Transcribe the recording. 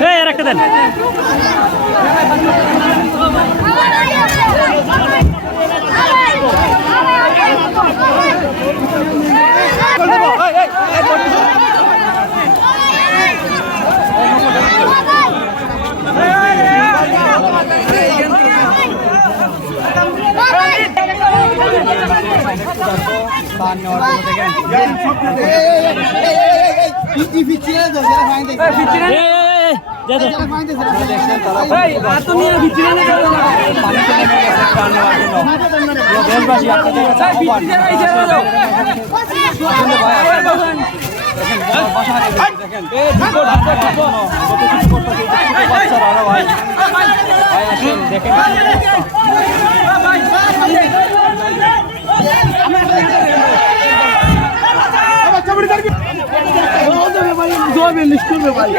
Hey, Rakadan! চারশো বান্ন আড়াইশো থেকে দেশবাসী আপনাদের কাছে দেখেন করবে ভাই।